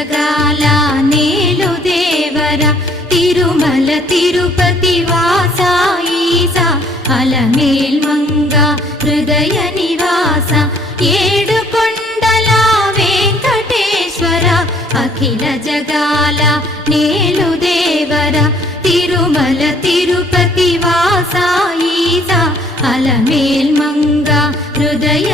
జగాల నేలు దేవర తిరుమల తిరుపతి వాస ఈసా అలమేల్ మంగ హృదయ నివాస ఏడు కొండల వెంకటేశ్వర అఖిల జగాల నేలు దేవర తిరుమల తిరుపతి వాస ఈసా అలమేల్ మంగ హృదయ